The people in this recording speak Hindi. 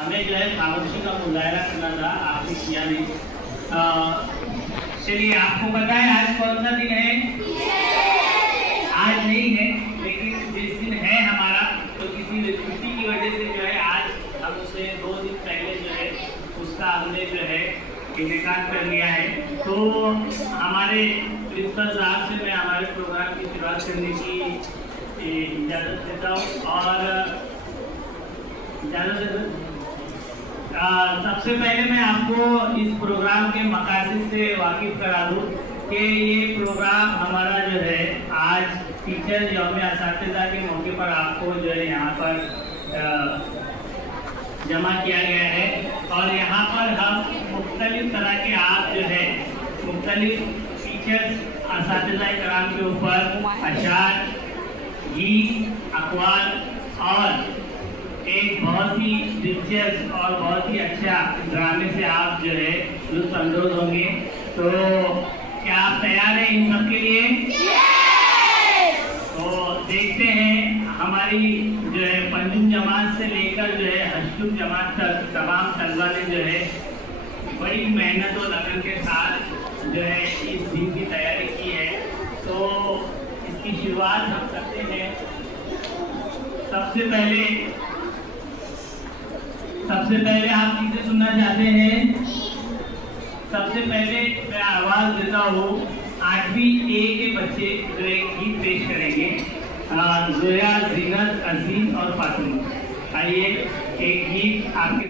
हमें जो है खामोशी का मुजाहरा करना था, आपने किया नहीं। चलिए, आपको पता है आज कौन सा दिन है? आज नहीं है, लेकिन जिस दिन है हमारा, तो किसी छुट्टी की वजह से जो है आज हम उसे 2 दिन पहले जो है उसका हमने जो है इनेकाद कर लिया है। तो हमारे प्रिंसिपल साहब से मैं हमारे प्रोग्राम की शुरुआत करने की इजाज़त देता हूँ। और सबसे पहले मैं आपको इस प्रोग्राम के मकासद से वाकिफ करा दूं कि ये प्रोग्राम हमारा जो है आज टीचर यौम-ए-असातिज़ा के मौके पर आपको जो है यहाँ पर जमा किया गया है। और यहाँ पर हम मुख्तलिफ तरह के आप जो है मुख्तलिफ टीचर्स असातिज़ा कराम के ऊपर अशार, गीत, अक़वाल और एक बहुत ही दिलचस्प और बहुत ही अच्छा ड्रामे से आप जो है लुत्फ़ अंदोज़ होंगे। तो क्या आप तैयार हैं इन सब के लिए? तो देखते हैं हमारी जो है पंजुम जमात से लेकर जो है हश्तुम जमात तक तमाम तलबा ने जो है बड़ी मेहनत और लगन के साथ जो है इस दिन की तैयारी की है। तो इसकी शुरुआत हम करते हैं। सबसे पहले आप किसे सुनना चाहते हैं? सबसे पहले मैं आवाज देता हूँ 8वीं ए के बच्चे जो एक गीत पेश करेंगे, जोया, जीनत, अजीज और फातिमा। आइए एक गीत आपके